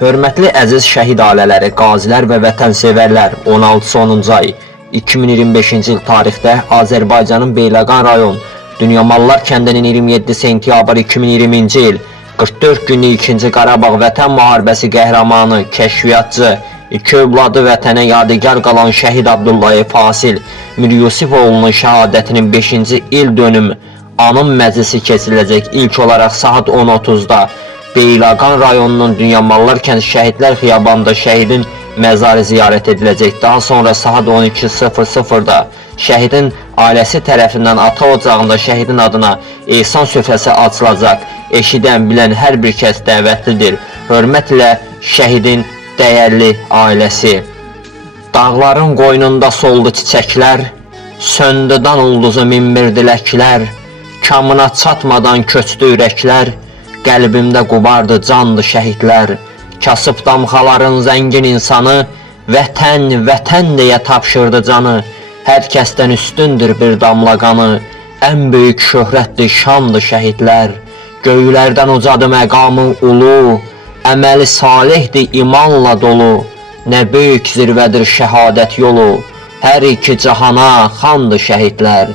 Hörmətli əziz şəhid ailələri, qazilər və vətənsevərlər, 16-10-cu ay 2025-ci il tarixdə Azərbaycanın Beyləqan rayon Dünyamallar kəndinin 27 sentyabr 2020-ci il 44 günlük 2-ci Qarabağ Vətən müharibəsi qəhrəmanı, kəşfiyyatçı, iki övladı vətənə yadigar qalan şəhid Abdullayev Fasil Mir Yusifoğlu'nun şəhadətinin 5-ci il dönümü anım məclisi keçiriləcək. İlk olaraq saat 10:30-da Beyləqan rayonunun Dünyamallar kənd şəhidlər xiyabanında şəhidin məzarı ziyarət ediləcək. Daha sonra saat 12:00-da şəhidin ailəsi tərəfindən ata ocağında şəhidin adına ehsan süfrəsi açılacaq. Eşidən, bilən hər bir kəs dəvətlidir. Hörmətlə şəhidin dəyərli ailəsi. Dağların qoynunda soldu çiçəklər, söndüdən ulduzu minbir diləklər, kamına çatmadan köçdü ürəklər, qəlbimdə qubardı candı şəhidlər. Kasıb damxaların zəngin insanı, vətən, vətən deyə tapşırdı canı. Hər kəsdən üstündür bir damla qanı, ən böyük şöhrətdir, şandır şəhidlər. Göylərdən ucadı məqamı ulu, əməli salihdir imanla dolu. Nə böyük zirvədir şəhadət yolu, hər iki cahana xandır şəhidlər.